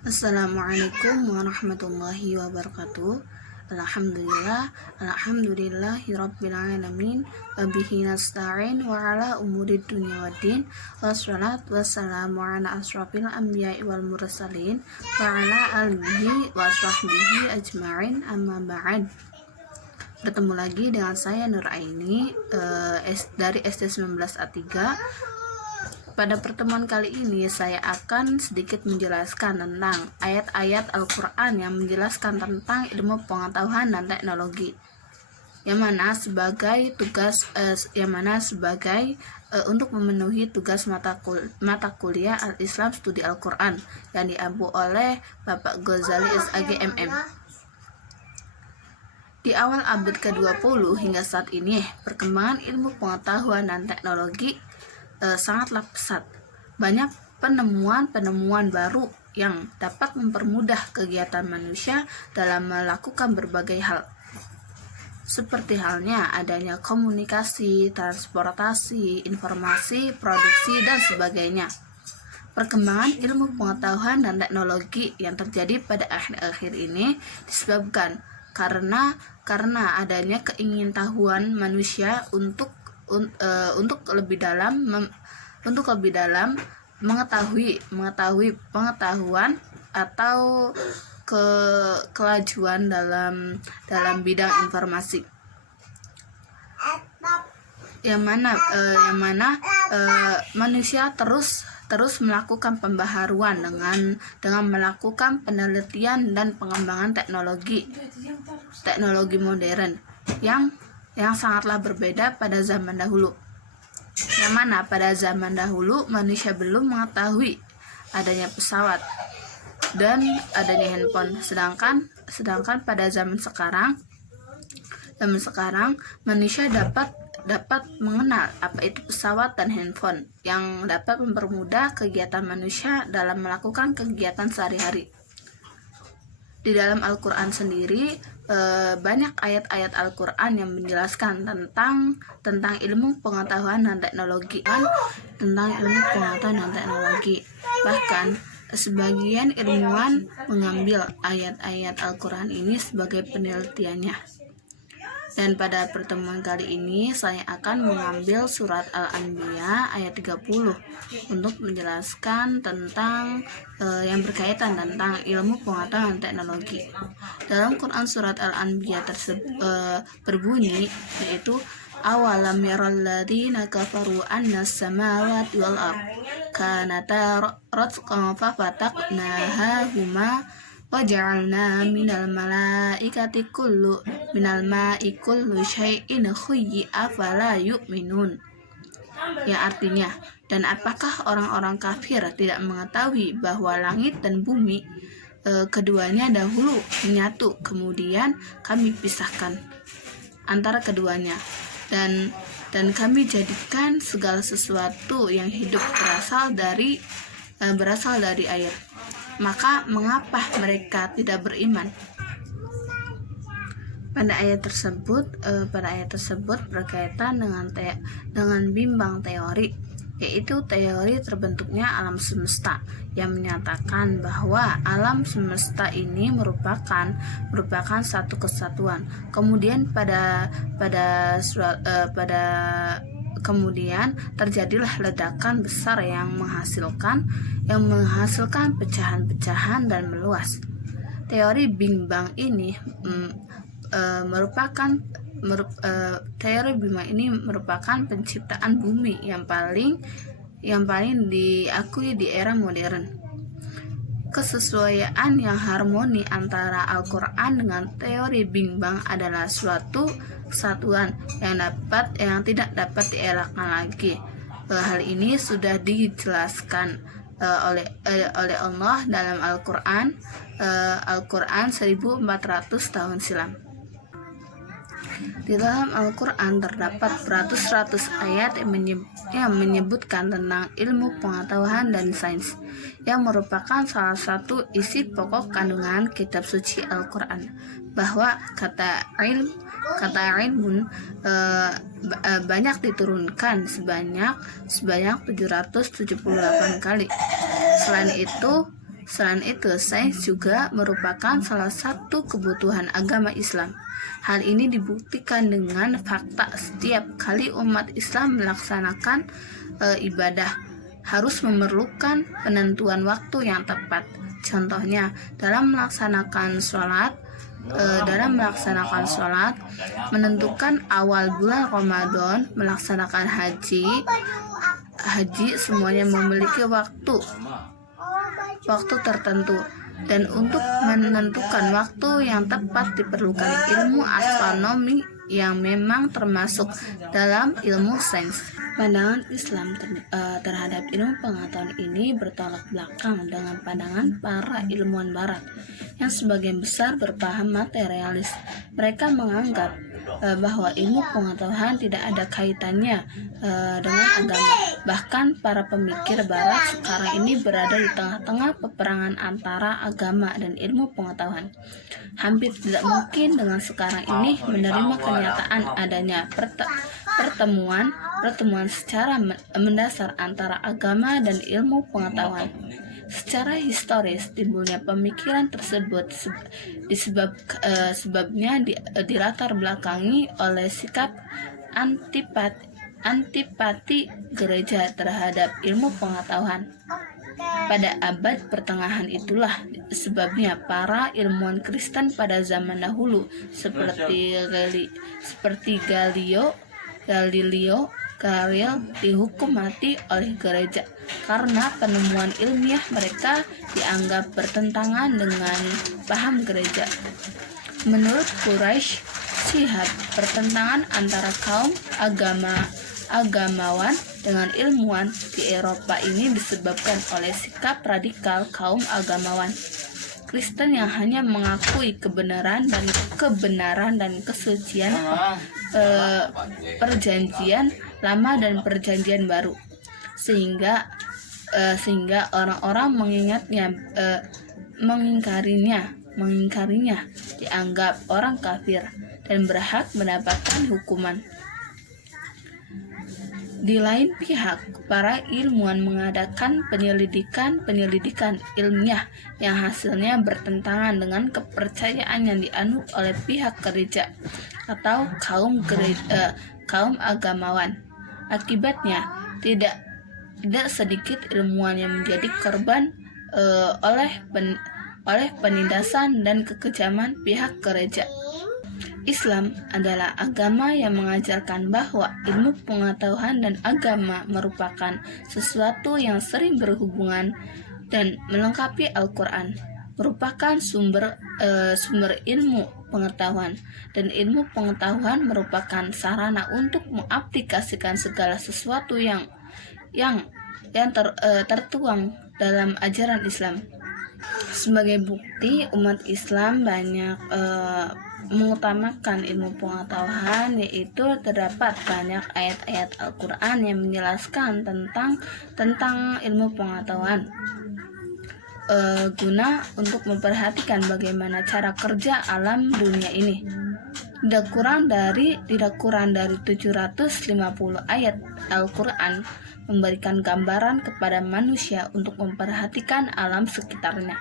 Assalamualaikum warahmatullahi wabarakatuh. Alhamdulillahirabbil alamin wa bihi nasta'in wa ala umurid dunya waddin. Wassalatu wassalamu ala asrofil anbiya'i wal mursalin wa ala alihi wa sahbihi ajma'in, amma ba'd. Bertemu lagi dengan saya Nur Aini dari SD 19A3. Pada pertemuan kali ini saya akan sedikit menjelaskan tentang ayat-ayat Al-Quran yang menjelaskan tentang ilmu pengetahuan dan teknologi, yang mana sebagai untuk memenuhi tugas mata kuliah Al-Islam Studi Al-Quran yang diampu oleh Bapak Ghazali SAG MM. Di awal abad ke-20 hingga saat ini, perkembangan ilmu pengetahuan dan teknologi sangatlah pesat. Banyak penemuan baru yang dapat mempermudah kegiatan manusia dalam melakukan berbagai hal, seperti halnya adanya komunikasi, transportasi, informasi, produksi, dan sebagainya. Perkembangan ilmu pengetahuan dan teknologi yang terjadi pada akhir-akhir ini disebabkan karena adanya keingintahuan manusia untuk lebih dalam mengetahui pengetahuan atau kelajuan dalam bidang informasi, yang mana manusia terus melakukan pembaharuan dengan melakukan penelitian dan pengembangan teknologi modern yang sangatlah berbeda pada zaman dahulu, yang mana pada zaman dahulu manusia belum mengetahui adanya pesawat dan adanya handphone, sedangkan pada zaman sekarang manusia dapat mengenal apa itu pesawat dan handphone yang dapat mempermudah kegiatan manusia dalam melakukan kegiatan sehari-hari. Di dalam Al-Quran sendiri banyak ayat-ayat Al-Quran yang menjelaskan tentang ilmu pengetahuan dan teknologi, Bahkan sebagian ilmuwan mengambil ayat-ayat Al-Quran ini sebagai penelitiannya. Dan pada pertemuan kali ini saya akan mengambil surat Al-Anbiya ayat 30 untuk menjelaskan tentang yang berkaitan tentang ilmu pengetahuan dan teknologi. Dalam Quran surat Al-Anbiya berbunyi, yaitu awalam yaral ladzina kafaru anna samawati wal ard kanata ratqan fafataqnaha huma waja'alna minal malaikati minal ma'i kullu syai'in khuyyi'a fala yu'minun. Yang artinya, dan apakah orang-orang kafir tidak mengetahui bahwa langit dan bumi keduanya dahulu menyatu, kemudian kami pisahkan antara keduanya, dan kami jadikan segala sesuatu yang hidup berasal dari air. Maka mengapa mereka tidak beriman? Pada ayat tersebut berkaitan dengan bimbang teori, yaitu teori terbentuknya alam semesta, yang menyatakan bahwa alam semesta ini merupakan satu kesatuan. Kemudian kemudian terjadilah ledakan besar yang menghasilkan pecahan-pecahan dan meluas. Teori Big Bang ini merupakan penciptaan bumi yang paling diakui di era modern. Kesesuaian yang harmoni antara Al-Quran dengan teori Big Bang adalah suatu kesatuan yang tidak dapat dielakkan lagi. Hal ini sudah dijelaskan oleh Allah dalam Al-Quran 1400 tahun silam. Di dalam Al-Quran terdapat beratus-ratus ayat yang menyebutkan tentang ilmu pengetahuan dan sains, yang merupakan salah satu isi pokok kandungan kitab suci Al-Quran, bahwa kata ilmun banyak diturunkan sebanyak 778 kali. Selain itu Selain itu, sains juga merupakan salah satu kebutuhan agama Islam. Hal ini dibuktikan dengan fakta setiap kali umat Islam melaksanakan ibadah harus memerlukan penentuan waktu yang tepat. Contohnya, dalam melaksanakan sholat, menentukan awal bulan Ramadan, melaksanakan haji semuanya memiliki waktu tertentu, dan untuk menentukan waktu yang tepat diperlukan ilmu astronomi yang memang termasuk dalam ilmu sains. Pandangan Islam terhadap ilmu pengetahuan ini bertolak belakang dengan pandangan para ilmuwan Barat yang sebagian besar berpaham materialis. Mereka menganggap bahwa ilmu pengetahuan tidak ada kaitannya dengan agama. Bahkan para pemikir Barat sekarang ini berada di tengah-tengah peperangan antara agama dan ilmu pengetahuan. Hampir tidak mungkin dengan sekarang ini menerima kenyataan adanya pertemuan secara mendasar antara agama dan ilmu pengetahuan. Secara historis, timbulnya pemikiran tersebut sebabnya dilatar belakangi oleh sikap antipati gereja terhadap ilmu pengetahuan. Pada abad pertengahan itulah sebabnya para ilmuwan Kristen pada zaman dahulu seperti Galileo Galilei dihukum mati oleh gereja karena penemuan ilmiah mereka dianggap bertentangan dengan paham gereja. Menurut Quraisy Shihab, pertentangan antara kaum agamawan dengan ilmuwan di Eropa ini disebabkan oleh sikap radikal kaum agamawan Kristen yang hanya mengakui kebenaran dan kesucian perjanjian lama dan perjanjian baru, sehingga orang-orang mengingkarinya dianggap orang kafir dan berhak mendapatkan hukuman. Di lain pihak, para ilmuwan mengadakan penyelidikan ilmiah yang hasilnya bertentangan dengan kepercayaan yang dianut oleh pihak gereja atau kaum agamawan. Akibatnya, tidak sedikit ilmuwan yang menjadi korban oleh penindasan dan kekejaman pihak gereja. Islam adalah agama yang mengajarkan bahwa ilmu pengetahuan dan agama merupakan sesuatu yang sering berhubungan dan melengkapi Al-Quran, merupakan sumber ilmu pengetahuan, dan ilmu pengetahuan merupakan sarana untuk mengaplikasikan segala sesuatu yang tertuang dalam ajaran Islam. Sebagai bukti, umat Islam banyak mengutamakan ilmu pengetahuan, yaitu terdapat banyak ayat-ayat Al-Quran yang menjelaskan tentang ilmu pengetahuan guna untuk memperhatikan bagaimana cara kerja alam dunia ini. Tidak kurang dari 750 ayat Al-Quran memberikan gambaran kepada manusia untuk memperhatikan alam sekitarnya.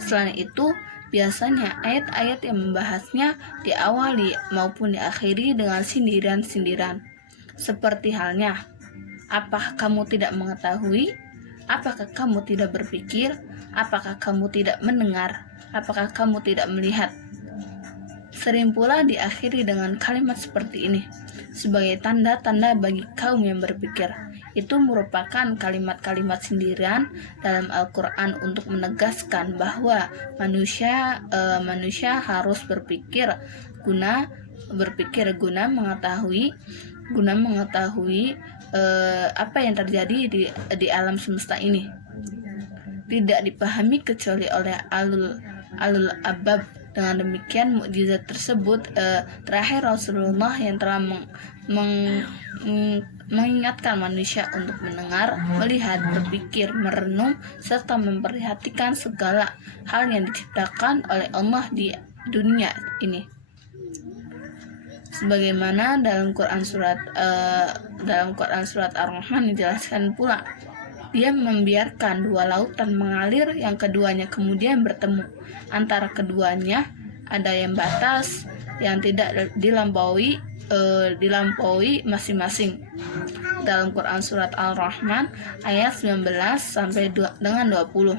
Selain itu, biasanya ayat-ayat yang membahasnya diawali maupun diakhiri dengan sindiran-sindiran. Seperti halnya, apakah kamu tidak mengetahui? Apakah kamu tidak berpikir? Apakah kamu tidak mendengar? Apakah kamu tidak melihat? Sering pula diakhiri dengan kalimat seperti ini, sebagai tanda-tanda bagi kaum yang berpikir. Itu merupakan kalimat-kalimat sindiran dalam Al-Quran untuk menegaskan bahwa manusia harus berpikir guna mengetahui apa yang terjadi di alam semesta ini. Tidak dipahami kecuali oleh alul albab. Dengan demikian, mukjizat tersebut terakhir Rasulullah yang telah mengingatkan manusia untuk mendengar, melihat, berpikir, merenung, serta memperhatikan segala hal yang diciptakan oleh Allah di dunia ini. Sebagaimana dalam Quran surat Ar-Rahman dijelaskan pula, Dia membiarkan dua lautan mengalir yang keduanya kemudian bertemu. Antara keduanya ada yang batas yang tidak dilampaui masing-masing. Dalam Quran Surat Al-Rahman ayat 19 sampai dengan 20.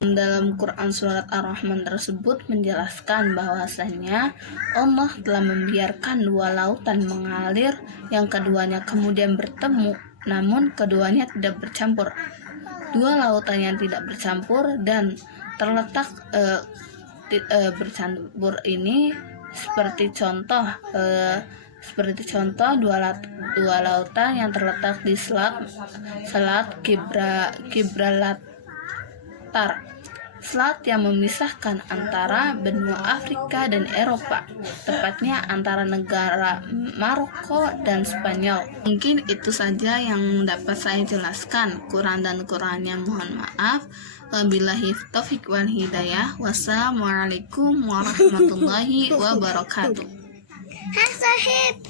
Dalam Quran Surat Ar-Rahman tersebut menjelaskan bahwasanya Allah telah membiarkan dua lautan mengalir yang keduanya kemudian bertemu, namun keduanya tidak bercampur. Dua lautan yang tidak bercampur dan terletak bercampur ini seperti contoh dua lautan yang terletak di selat Gibraltar, selat yang memisahkan antara benua Afrika dan Eropa, tepatnya antara negara Maroko dan Spanyol. Mungkin itu saja yang dapat saya jelaskan. Kurang dan kurangnya mohon maaf. Wabillahi taufiq wal hidayah. Wassalamualaikum warahmatullahi wabarakatuh. Sahib.